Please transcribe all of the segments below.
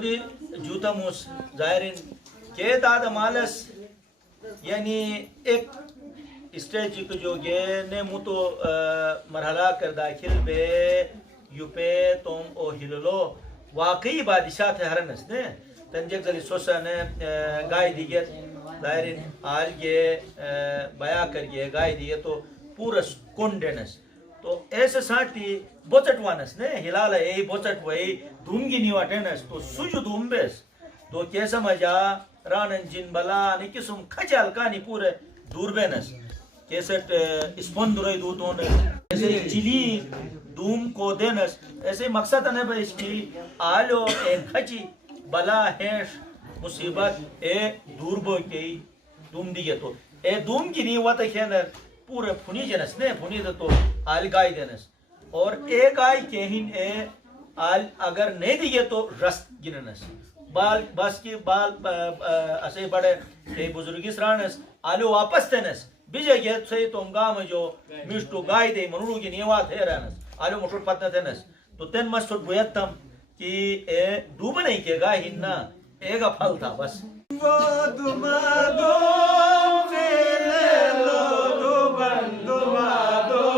खुदी जूता मूस जायरिन के दाद मालस यानी एक स्टेज को जो गे ने मुतो मरहला कर दाखिल बे युपे तुम ओ हिलो वाकई बादशाह थे हरनस ने तंजक जली सोसा ने गाय दिगे दायरिन आल गे बया कर गे गाय दिए तो पूरा कोंडेनस तो ऐसे साथी बोचटवानस ने हिलाला ए बोचट वही धूमगी निवाटेनस तो सुजु धूमबेस तो कैसा मजा रानन जिन बला ने किसुम खचाल कानी पूरे दूरबेनस कैसेट स्पंदुरई दूतों ऐसे चिली धूम को देनस ऐसे मकसद है भाई इसकी आलो ए खची बला हेश मुसीबत ए दूरबो के धूम दिए तो ए धूम की नहीं हुआ तो खेनर पूरे फुनी जनस ने फुनी तो आल गाय देनस और ए गाय के हिन ए आल अगर नहीं दिए तो रस गिननस बाल बस की बाल ऐसे बड़े ए बुजुर्गी सरानस आलू वापस देनस बिजे गे से तो गाम जो मिष्टु गाय दे मनुरु की निवा थे रहनस आलू मुठुर पत्न देनस तो तेन मस्त बुयतम कि ए डूब नहीं के गाय हिन्ना एगा फल था बस वो दुमादो मेले लो दुबन दुमादो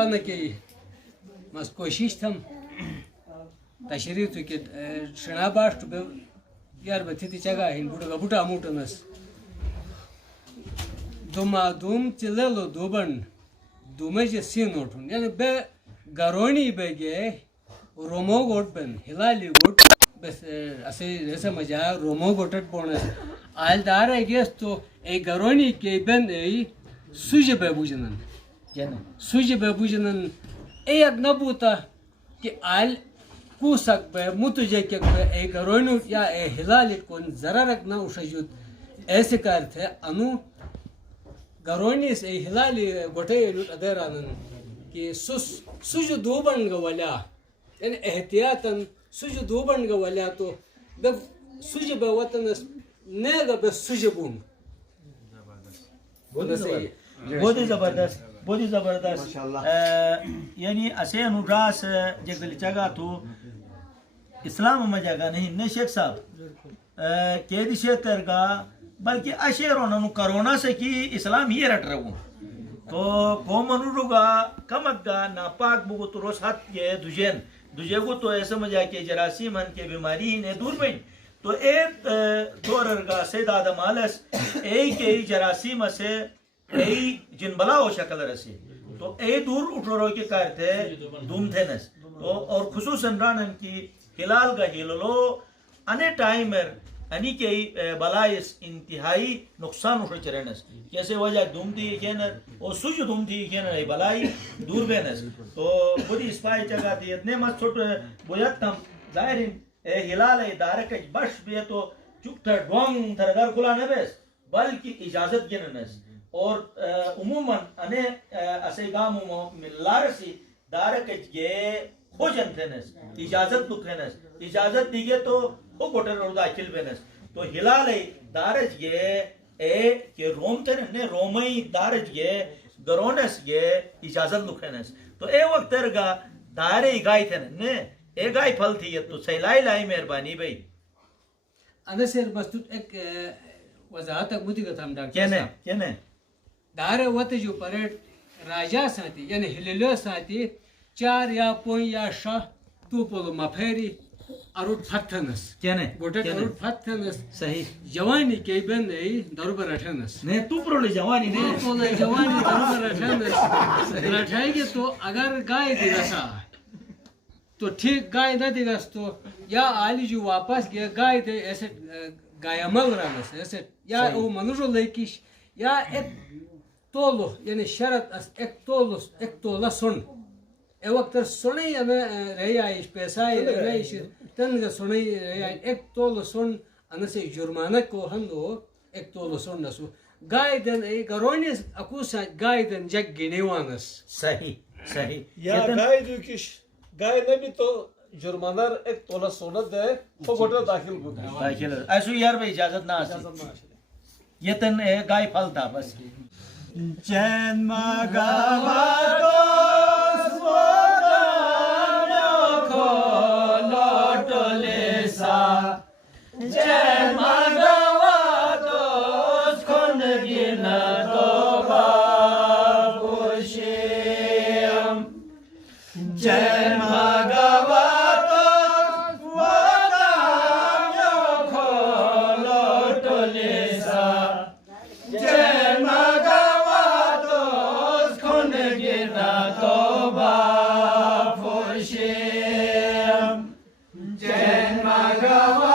बन के मस कोशिश थम तशरी तो के शना बास्ट यार बथी जगह हिन बुड़ा बुटा मोटनस dumadum tilelo duban dumaje sinotun yani be garoni bege romo got ben hilali got bes ase resa maja romo gotat bonus al dara gesto e garoni ke ben e suje be bujanan Gene. suje be bujanan e nabuta ki al kusak be mutuje ke be e garoni ya e hilali kon zararak na ushajut ऐसे car थे अनु गरोनी से हिलाली गोटे लुट अदेरानन कि सुज दूबन गवल्या यानी एहतियातन सुज दूबन गवल्या तो बे सुज बे वतन ने बे सुज बुन बहुत ही जबरदस्त यानी असे अनुरास जगल जगह तो इस्लाम में जगह नहीं ने शेख साहब के दिशे तरगा बल्कि अशेरों ने कोरोना से की इस्लाम ये रट रहा तो कोमनुरुगा कमगा नापाक बुगो तो रोसात ये दुजे को तो ऐसे मजा के जरासीम के बीमारी ने दूर में तो एक दोरगा से दादा मालस एक जरासीम से जिनबला हो शक्ल रसी तो दूर उठरो के कारते धूम थे नस तो और खुसूसन रानन की हिलाल का हिलो अने टाइमर अनि के बलाइस इंतहाई नुकसान उठ चरणस कैसे वजह धूमती खेनर और सुज धूमती खेनर बलाई दूर बेनस तो बुरी स्पाई जगह थी इतने मत छोट बोयतम जाहिरिन हिलाल दारक बश बे तो चुकतर डोंग थरदर खुला न बेस बल्कि इजाजत गिननस और उमूमन अने असे गामो मिल्लारसी दारक ये खोजन थेनस इजाजत दुखनस इजाजत दिगे तो वो गोटर और दाखिल बेनस तो हिलाल दारज ये के रोम थे ने रोमई दारज ये गरोनस ये इजाजत दुखनस तो वक्त रगा दारे गाय थे ने गाय फल थी ये तो सैलाई लाई मेहरबानी भाई अनसेर बस्तु एक वजाहत मुदी का हम डॉक्टर केने दारे वत जो परेड राजा साथी यानी हिलेलो साथी 4 या 5 या 6 तू पोलो मफेरी अरुट फत्थनस केने गोटे अरुट फत्थनस सही जवानी के बन नहीं दरबार अठनस ने तू प्रोले जवानी ने पोलो जवानी दरबार अठनस रठाएगे तो अगर गाय दिवसा तो ठीक गाय न दिवस तो या आली जो वापस गया गाय दे ऐसे गायमल रनस ऐसे या वो मनुष्य लेकिश या एक तोलो यानी शरत एक तोला सुन ए वक्त सुने या मैं रही पैसा रही तन का सुने रही एक तोलो सुन अनसे जुर्माना को हम दो एक तोलो सुन नसु गाय दन एक गरोनिस अकुसा गाय दन जग गिनेवानस सही या गाय दो किश गाय ने भी तो जुर्माना एक तोला सोना दे तो गोटा दाखिल ऐसु यार भाई इजाजत ना आसी ये तन गाय फल था बस चैन मगावा तो चैन मगावा तो खन गिना तो बाबुशियम चैन मगावा तो वादाम यो खोलो टोलेसा चैन मगावा तो खन गिना तो बाबुशियम चैन मगावा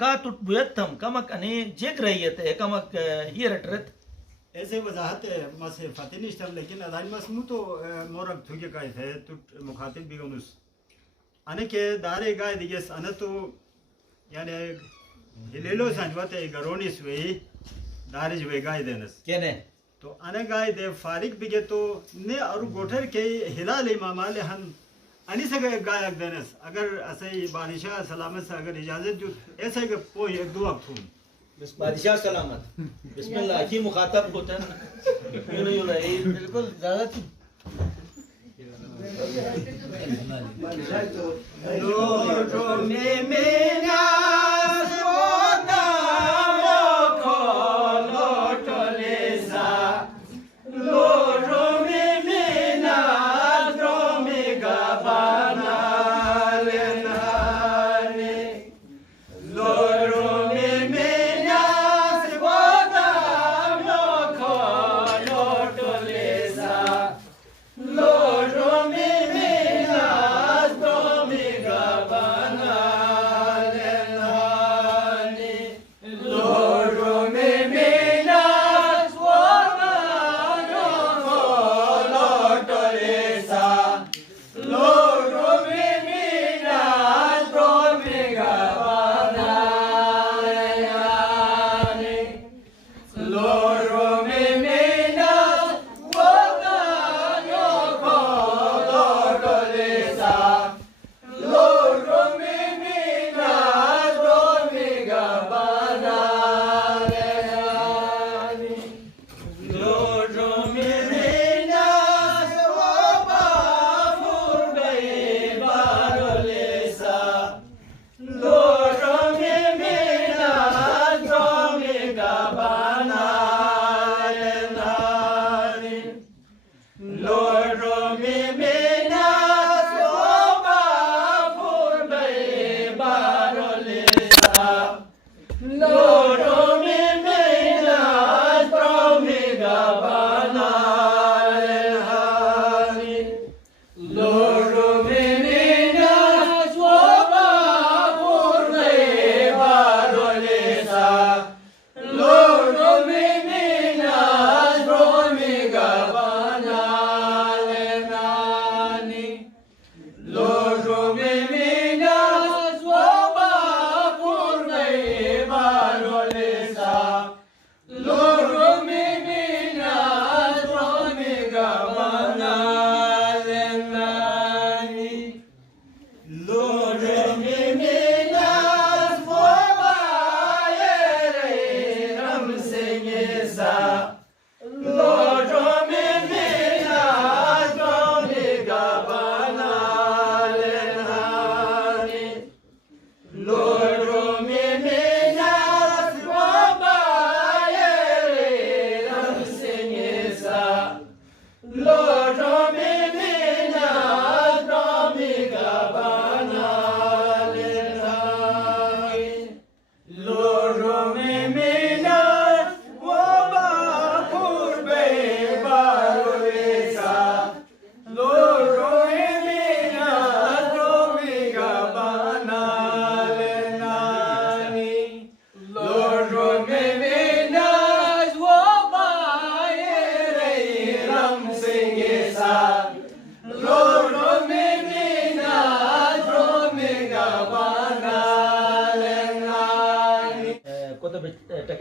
का तुट बुयतम कमक अने जेक रहियत कमक ये रटरत ऐसे वजाहत मसे फते निश्तम लेकिन अदाई मस मु तो मोरक थुके काय थे तुट मुखातिब बिगनुस अने के दारे गाय दिगेस अने तो यानी हिलेलो संजवते गरोनिस वे दारिज वे गाय देनस केने तो अने गाय दे फारिक बिगे तो ने और गोठर के हिलाले मामाले हन अनि से गाय देनस अगर ऐसे बादशाह सलामत से अगर इजाजत जो ऐसे के पोई एक दो अक्थुम बादशाह सलामत बिस्मिल्लाह की मुखातब होतन यूं बिल्कुल ज्यादा लोटो में मेरा सोदा लोटो लोटले सा लोटो में मेरा द्रोमे गबाना लेनाने लोटो में मेरा सोदा लोटो लोटले सा लोटो में मेरा द्रोमे गबाना लेनाने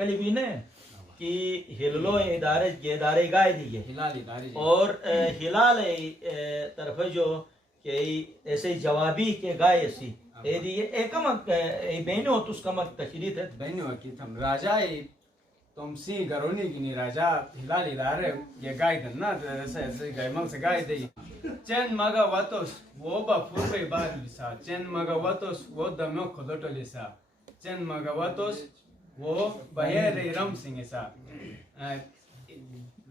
कली भी ने कि हिललो इदारे गाय दी और हिलाल तरफ जो कि ऐसे जवाबी के गाय ऐसी ए दी एकमक ए बेनो तुस कमक तशरीत है बेनो की थम राजा तुम सी गरोनी की नहीं राजा हिलाल इदारे ये गाय दन्ना ऐसे गाय मंग से गाय दे चेन मगा वातोस वो बा फुरबे बार लिसा चेन मगा वातोस वो दमो खोदोटो लिसा चेन मगा वातोस वो बहेर रम सिंह सा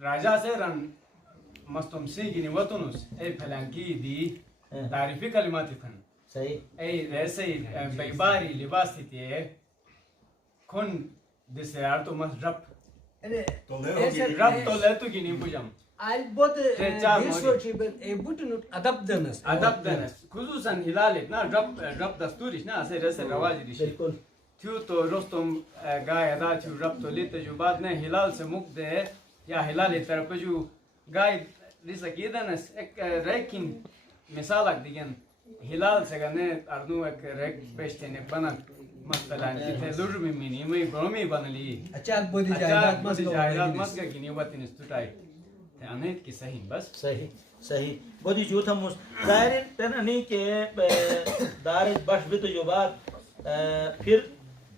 राजा से रन मस्तुम सी की नहीं वतुनुस ए फलांकी दी तारीफी कलिमात थन सही ए ऐसे बेबारी लिबास थी खुन दिसे यार तो मस्त रब तो ले तो की नहीं बुझम Albot adab denes khususan hilal na rab dasturish na ase rese rawaji dishi बिल्कुल थियो तो रोस्तम गाय अदा थियो रब तो लेते जो बात ने हिलाल से मुक्त है या हिलाल तरफ जो गाय दिस अकीदनस एक रेकिन मिसाल दिगन हिलाल से गने अर्नु एक रेक पेस्टे ने बना मसलन इथे लुर में मिनी में ब्रोमी बनली अचाक बोदी जायदाद मस का किनी बात इन स्टुटाई अनेक की सही बस सही सही बोदी जो था मुस दायरे तननी के दारे बश भी तो जो बात फिर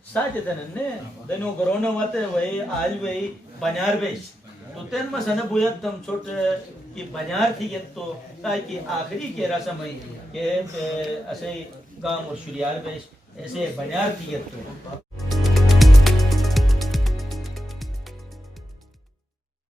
साथ तनने दनो गरोना वाते वही आज वही बनियार बेच तो तेन में सने बुयत तुम छोट की बनियार थी तो ताकि आखिरी के रस्म है के ऐसे गांव और शुरियार बेच ऐसे बनियार थी तो